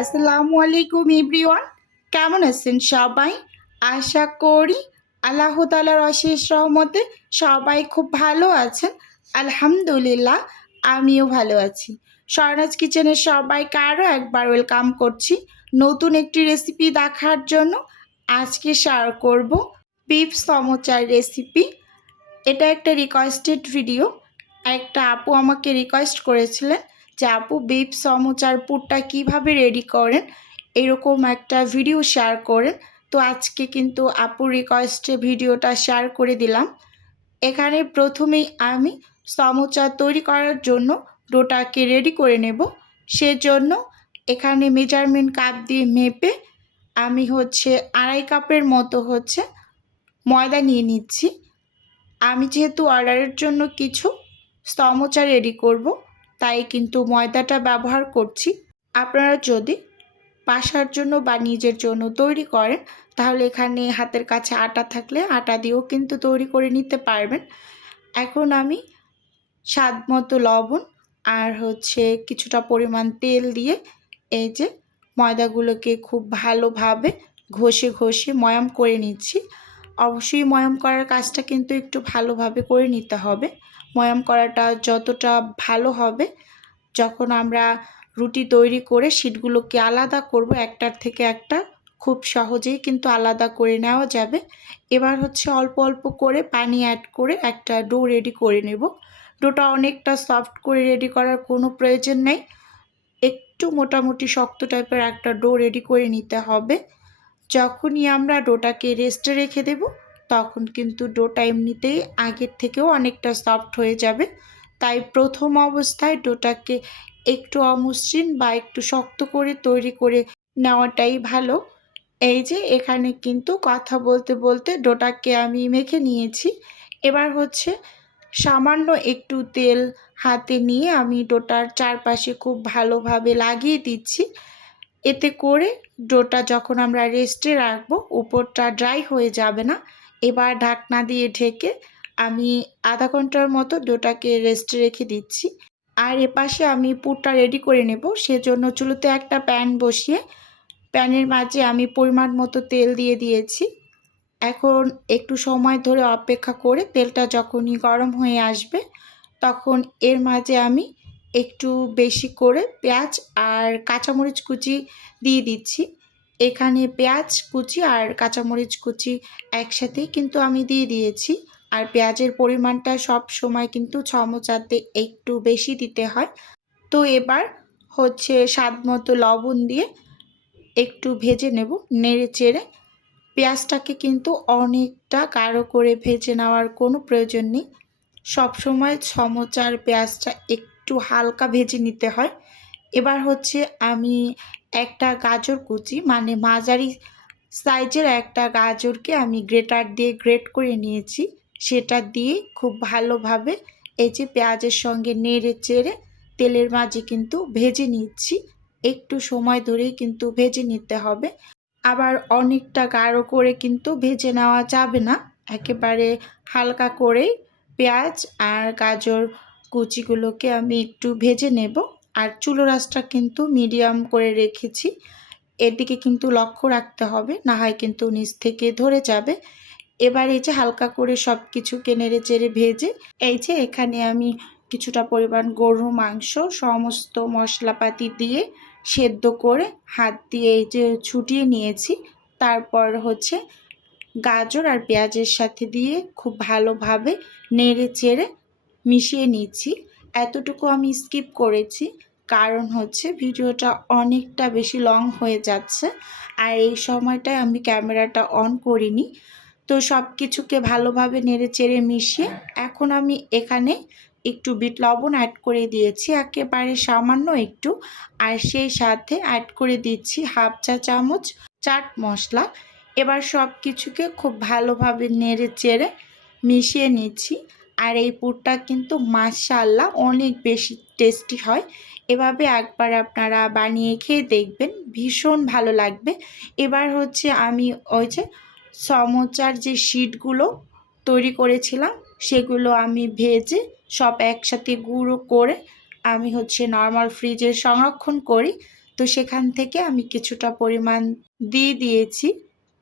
আসসালামু আলাইকুম এভরিওয়ান। কেমন আছেন সবাই? আশা করি আল্লাহ তালার অশেষ রহমতে সবাই খুব ভালো আছেন। আলহামদুলিল্লাহ, আমিও ভালো আছি। স্বর্ণাজ কিচেনের সবাইকে আরও একবার ওয়েলকাম করছি নতুন একটি রেসিপি দেখার জন্য। আজকে শেয়ার করব বিফ সমচার রেসিপি। এটা একটা রিকোয়েস্টেড ভিডিও একটা আপু আমাকে রিকোয়েস্ট করেছিলেন যে আপু বিপ সমোচার পুরটা কীভাবে রেডি করেন, এরকম একটা ভিডিও শেয়ার করেন। তো আজকে কিন্তু আপুর রিকোয়েস্টে ভিডিওটা শেয়ার করে দিলাম। এখানে প্রথমেই আমি সমোচা তৈরি করার জন্য ডোটাকে রেডি করে নেব। সেজন্য এখানে মেজারমেন্ট কাপ দিয়ে মেপে আমি হচ্ছে আড়াই কাপের মতো হচ্ছে ময়দা নিয়ে নিচ্ছি। আমি যেহেতু অর্ডারের জন্য কিছু সমোচা রেডি করব তাই কিন্তু ময়দাটা ব্যবহার করছি। আপনারা যদি বাসার জন্য বা নিজের জন্য তৈরি করেন, তাহলে এখানে হাতের কাছে আটা থাকলে আটা দিয়েও কিন্তু তৈরি করে নিতে পারবেন। এখন আমি স্বাদ মতো লবণ আর হচ্ছে কিছুটা পরিমাণ তেল দিয়ে এই যে ময়দাগুলোকে খুব ভালোভাবে ঘষে ঘষে ময়াম করে নিচ্ছি। অবশ্যই ময়াম করার কাজটা কিন্তু একটু ভালোভাবে করে নিতে হবে। ময়াম করাটা যতটা ভালো হবে, যখন আমরা রুটি তৈরি করে শিটগুলোকে আলাদা করব, একটার থেকে একটা খুব সহজেই কিন্তু আলাদা করে নেওয়া যাবে। এবার হচ্ছে অল্প অল্প করে পানি অ্যাড করে একটা ডো রেডি করে নেব। ডোটা অনেকটা সফট করে রেডি করার কোনো প্রয়োজন নেই। একটু মোটামুটি শক্ত টাইপের একটা ডো রেডি করে নিতে হবে। যখনই আমরা ডোটাকে রেস্টে রেখে দেব তখন কিন্তু ডোটা এমনিতেই আগের থেকেও অনেকটা সফট হয়ে যাবে। তাই প্রথম অবস্থায় ডোটাকে একটু অমসৃণ বা একটু শক্ত করে তৈরি করে নেওয়াটাই ভালো। এই যে, এখানে কিন্তু কথা বলতে বলতে ডোটাকে আমি মেখে নিয়েছি। এবার হচ্ছে সামান্য একটু তেল হাতে নিয়ে আমি ডোটার চারপাশে খুব ভালোভাবে লাগিয়ে দিচ্ছি। এতে করে ডোটা যখন আমরা রেস্টে রাখব, উপরটা ড্রাই হয়ে যাবে না। এবার ঢাকনা দিয়ে ঢেকে আমি আধা ঘণ্টার মতো ডোটাকে রেস্টে রেখে দিচ্ছি। আর এপাশে আমি পুরটা রেডি করে নেব। সেজন্য চুলোতে একটা প্যান বসিয়ে প্যানের মাঝে আমি পরিমাণ মতো তেল দিয়ে দিয়েছি। এখন একটু সময় ধরে অপেক্ষা করে তেলটা যখনই গরম হয়ে আসবে তখন এর মাঝে আমি একটু বেশি করে পেঁয়াজ আর কাঁচামরিচ কুচি দিয়ে দিচ্ছি। এখানে পেঁয়াজ কুচি আর কাঁচামরিচ কুচি একসাথেই কিন্তু আমি দিয়ে দিয়েছি। আর পেঁয়াজের পরিমাণটা সব সময় কিন্তু ছমচাতে একটু বেশি দিতে হয়। তো এবার হচ্ছে স্বাদ মতো লবণ দিয়ে একটু ভেজে নেব নেড়ে চেড়ে। পেঁয়াজটাকে কিন্তু অনেকটা গাঢ় করে ভেজে নেওয়ার কোনো প্রয়োজন নেই। সবসময় সমচার পেঁয়াজটা একটু হালকা ভেজে নিতে হয়। এবার হচ্ছে আমি একটা গাজর কুচি মানে মাঝারি সাইজের একটা গাজরকে আমি গ্রেটার দিয়ে গ্রেট করে নিয়েছি। সেটা দিয়ে খুব ভালোভাবে এই যে পেঁয়াজের সঙ্গে নেড়ে চেড়ে তেলের মাঝে কিন্তু ভেজে নিচ্ছি। একটু সময় ধরেই কিন্তু ভেজে নিতে হবে। আবার অনেকটা গাঢ় করে কিন্তু ভেজে নেওয়া যাবে না। একেবারে হালকা করে পেঁয়াজ আর গাজর কুচিগুলোকে আমি একটু ভেজে নেব। আর চুলো রাসটা কিন্তু মিডিয়াম করে রেখেছি। এদিকে কিন্তু লক্ষ্য রাখতে হবে, না হয় কিন্তু নিচ থেকে ধরে যাবে। এবার এই যে হালকা করে সব কিছুকে নেড়ে চেড়ে ভেজে, এই যে এখানে আমি কিছুটা পরিমাণ গরুর মাংস, সমস্ত মশলাপাতি দিয়ে সেদ্ধ করে হাত দিয়ে এই যে ছুটিয়ে নিয়েছি। তারপর হচ্ছে গাজর আর পেঁয়াজের সাথে দিয়ে খুব ভালোভাবে নেড়ে চেড়ে মিশিয়ে নিচ্ছি। এতটুকু আমি স্কিপ করেছি, কারণ হচ্ছে ভিডিওটা অনেকটা বেশি লং হয়ে যাচ্ছে আর এই সময়টায় আমি ক্যামেরাটা অন করিনি। তো সব কিছুকে ভালোভাবে নেড়ে চেড়ে মিশিয়ে এখন আমি এখানে একটু বিট লবণ অ্যাড করে দিয়েছি, একেবারে সামান্য একটু। আর সেই সাথে অ্যাড করে দিচ্ছি হাফ চা চামচ চাট মশলা। এবার সব কিছুকে খুব ভালোভাবে নেড়ে চেড়ে মিশিয়ে নিচ্ছি। আর এই পুরটা কিন্তু মাশাল্লাহ অনেক বেশি টেস্টি হয়। এভাবে একবার আপনারা বানিয়ে খেয়ে দেখবেন, ভীষণ ভালো লাগবে। এবার হচ্ছে আমি ওই যে সমোচার যে শিটগুলো তৈরি করেছিলাম, সেগুলো আমি ভেজে সব একসাথে গুঁড়ো করে আমি হচ্ছে নর্মাল ফ্রিজে সংরক্ষণ করি। তো সেখান থেকে আমি কিছুটা পরিমাণ দিয়ে দিয়েছি।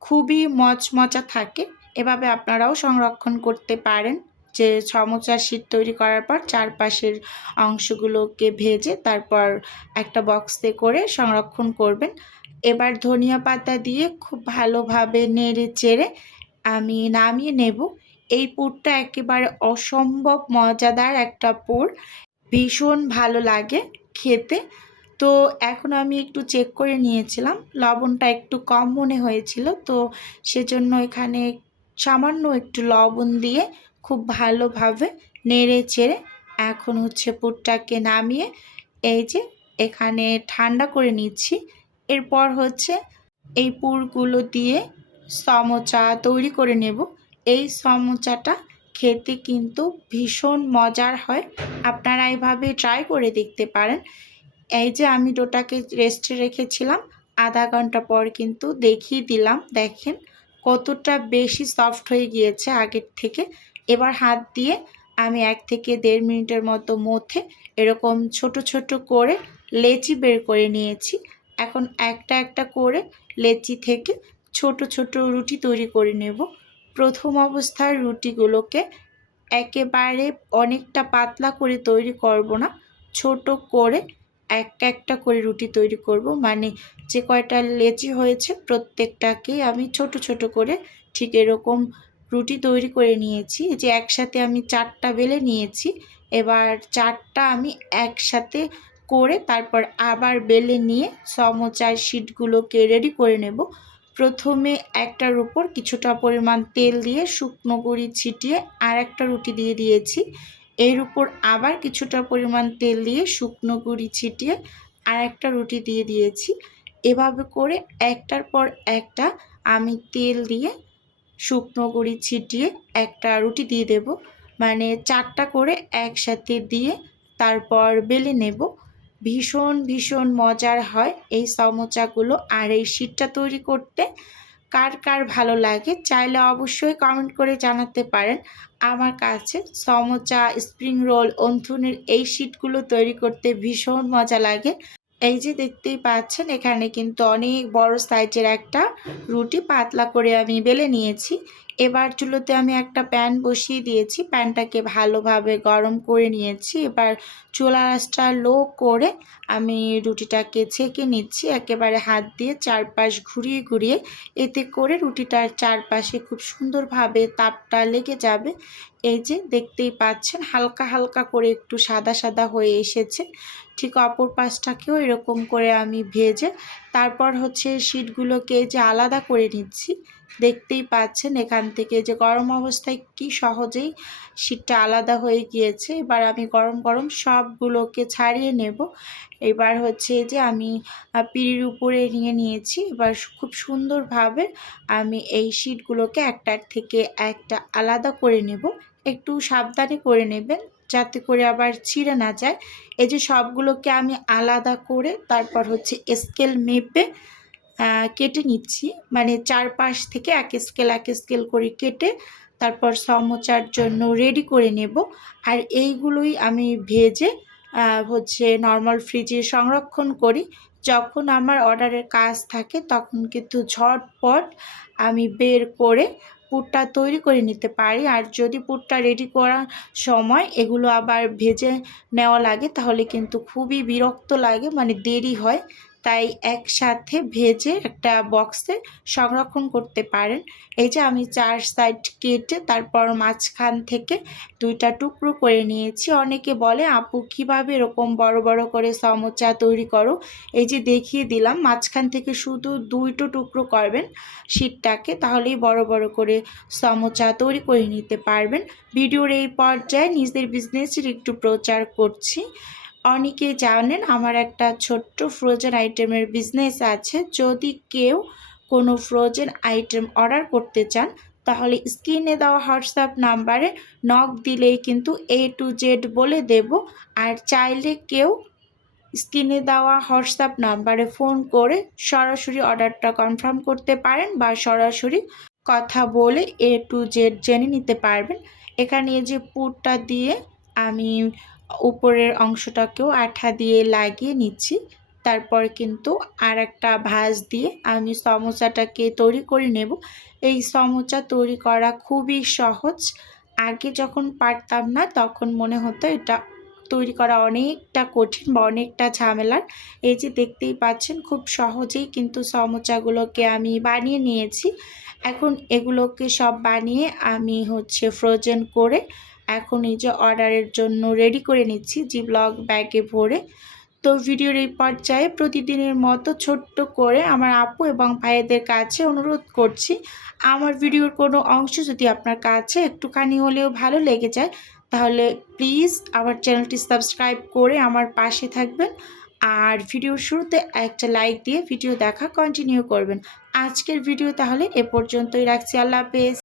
খুবই মচমচা থাকে, এভাবে আপনারাও সংরক্ষণ করতে পারেন। যে সমোচার শীট তৈরি করার পর চারপাশের অংশগুলোকে ভেজে তারপর একটা বক্সে করে সংরক্ষণ করবেন। এবার ধনিয়া পাতা দিয়ে খুব ভালোভাবে নেড়ে চেড়ে আমি নামিয়ে নেব। এই পুরটা একেবারে অসম্ভব মজাদার একটা পুর। ভীষণ ভালো লাগে খেতে। তো এখন আমি একটু চেক করে নিয়েছিলাম, লবণটা একটু কম মনে হয়েছিল, তো সেজন্য এখানে সামান্য একটু লবণ দিয়ে খুব ভালোভাবে নেড়ে চেড়ে এখন হচ্ছে পুরটাকে নামিয়ে এই যে এখানে ঠান্ডা করে নিচ্ছি। এরপর হচ্ছে এই পুরগুলো দিয়ে সমোচা তৈরি করে নেব। এই সমোচাটা খেতে কিন্তু ভীষণ মজার হয়। আপনারা এইভাবে ট্রাই করে দেখতে পারেন। এই যে আমি ডোটাকে রেস্টে রেখেছিলাম, আধা ঘণ্টা পর কিন্তু দেখিয়ে দিলাম। দেখেন কতটা বেশি সফট হয়ে গিয়েছে আগের থেকে। এবার হাত দিয়ে আমি এক থেকে দেড় মিনিটের মতো মধ্যে এরকম ছোট ছোট করে লেচি বের করে নিয়েছি। এখন একটা একটা করে লেচি থেকে ছোট ছোট রুটি তৈরি করে নেব। প্রথম অবস্থার রুটিগুলোকে একেবারে অনেকটা পাতলা করে তৈরি করব না, ছোট করে একটা একটা করে রুটি তৈরি করব। মানে যে কয়টা লেচি হয়েছে প্রত্যেকটাকেই আমি ছোট ছোট করে ঠিক এরকম রুটি তৈরি করে নিয়েছি। যে একসাথে আমি চারটা বেলে নিয়েছি। এবার চারটা আমি একসাথে করে তারপর আবার বেলে নিয়ে সমচার শিটগুলোকে রেডি করে নেব। প্রথমে একটার উপর কিছুটা পরিমাণ তেল দিয়ে শুকনো গুঁড়ি ছিটিয়ে আর একটা রুটি দিয়ে দিয়েছি। এর উপর আবার কিছুটা পরিমাণ তেল দিয়ে শুকনো গুঁড়ি ছিটিয়ে আর একটা রুটি দিয়ে দিয়েছি। এভাবে করে একটার পর একটা আমি তেল দিয়ে শুকনো গুঁড়ি ছিটিয়ে একটা রুটি দিয়ে দেব। মানে চারটা করে একসাথে দিয়ে তারপর বেলে নেব। ভীষণ ভীষণ মজার হয় এই সমোচাগুলো আর এই শীতটা তৈরি করতে। কার কার ভালো লাগে চাইলে অবশ্যই কমেন্ট করে জানাতে পারেন। আমার কাছে সমোচা স্প্রিং রোল অন্থুনের এই শীটগুলো তৈরি করতে ভীষণ মজা লাগে। এই যে দেখতেই পাচ্ছেন, এখানে কিন্তু অনেক বড় সাইজের একটা রুটি পাতলা করে আমি বেলে নিয়েছি। এবার চুলোতে আমি একটা প্যান বসিয়ে দিয়েছি। প্যানটাকে ভালোভাবে গরম করে নিয়েছি। এবার চুলা আঁচটা লো করে আমি রুটিটাকে ছেঁকে নিচ্ছি। একেবারে হাত দিয়ে চারপাশ ঘুরিয়ে ঘুরিয়ে এতে করে রুটিটার চারপাশে খুব সুন্দরভাবে তাপটা লেগে যাবে। এই যে দেখতেই পাচ্ছেন, হালকা হালকা করে একটু সাদা সাদা হয়ে এসেছে। ঠিক অপর পাশটাকেও এরকম করে আমি ভেজে তারপর হচ্ছে শিটগুলোকে যে আলাদা করে নিচ্ছি, দেখতেই পাচ্ছেন এখান থেকে যে গরম অবস্থায় কি সহজেই শীতটা আলাদা হয়ে গিয়েছে। এবার আমি গরম গরম সবগুলোকে ছাড়িয়ে নেব। এবার হচ্ছে যে আমি পিড়ির উপরে নিয়ে নিয়েছি। এবার খুব সুন্দরভাবে আমি এই শিটগুলোকে একটার থেকে একটা আলাদা করে নেব। একটু সাবধানে করে নেবেন। যাতে করে আবার ছিঁড়ে না যায়। এই যে সবগুলোকে আমি আলাদা করে তারপর হচ্ছে স্কেল মেপে কেটে নিচ্ছি। মানে চারপাশ থেকে এক স্কেল এক স্কেল করে কেটে তারপর সমোচার জন্য রেডি করে নেব। আর এইগুলোই আমি ভেজে হচ্ছে নর্মাল ফ্রিজে সংরক্ষণ করি। যখন আমার অর্ডারের কাজ থাকে, তখন কিন্তু ঝটপট আমি বের করে পুরটা তৈরি করে নিতে পারি। আর যদি পুরটা রেডি করার সময় এগুলো আবার ভেজে নেওয়া লাগে, তাহলে কিন্তু খুবই বিরক্ত লাগে মানে দেরি হয়। তাই একসাথে ভেজে একটা বক্সে সংরক্ষণ করতে পারেন। এই যে আমি চার সাইড কেটে তারপর মাঝখান থেকে দুইটা টুকরো করে নিয়েছি। অনেকে বলে, আপু, কীভাবে এরকম বড় বড় করে সমোচা তৈরি করো? এই যে দেখিয়ে দিলাম, মাঝখান থেকে শুধু দুইটো টুকরো করবেন শীতটাকে তাহলেই বড় বড় করে সমোচা তৈরি করে নিতে পারবেন। ভিডিওর এই পর্যায়ে নিজেদের বিজনেসের একটু প্রচার করছি। অনেকে জানেন আমার একটা ছোট্ট ফ্রোজেন আইটেমের বিজনেস আছে। যদি কেউ কোনো ফ্রোজেন আইটেম অর্ডার করতে চান, তাহলে স্ক্রিনে দেওয়া হোয়াটসঅ্যাপ নাম্বারে নক দিলেই কিন্তু এ টু জেড বলে দেব। আর চাইলে কেউ স্ক্রিনে দেওয়া হোয়াটসঅ্যাপ নাম্বারে ফোন করে সরাসরি অর্ডারটা কনফার্ম করতে পারেন বা সরাসরি কথা বলে এ টু জেড জেনে নিতে পারবেন। এখানে যে পুরটা দিয়ে আমি উপরের অংশটাকেও আঠা দিয়ে লাগিয়ে নিচ্ছি। তারপর কিন্তু আর একটা ভাঁজ দিয়ে আমি সমোসাটাকে তৈরি করে নেব। এই সমোসা তৈরি করা খুবই সহজ। আগে যখন পারতাম না, তখন মনে হতো এটা তৈরি করা অনেকটা কঠিন বা অনেকটা ঝামেলার। এই যে দেখতেই পাচ্ছেন, খুব সহজেই কিন্তু সমোচাগুলোকে আমি বানিয়ে নিয়েছি। এখন এগুলোকে সব বানিয়ে আমি হচ্ছে ফ্রোজেন করে এখন এই যে অর্ডারের জন্য রেডি করে নিচ্ছি, জি ব্লগ ব্যাগে ভরে। তো ভিডিওর এই পর্যায়ে প্রতিদিনের মতো ছোট্ট করে আমার আপু এবং ভাইদের কাছে অনুরোধ করছি, আমার ভিডিওর কোনো অংশ যদি আপনার কাছে একটুখানি হলেও ভালো লেগে যায়, তাহলে প্লিজ আমার চ্যানেলটি সাবস্ক্রাইব করে আমার পাশে থাকবেন। আর ভিডিওর শুরুতে একটা লাইক দিয়ে ভিডিও দেখা কন্টিনিউ করবেন। আজকের ভিডিও তাহলে এ পর্যন্তই রাখছি, আল্লাহ হাফেজ।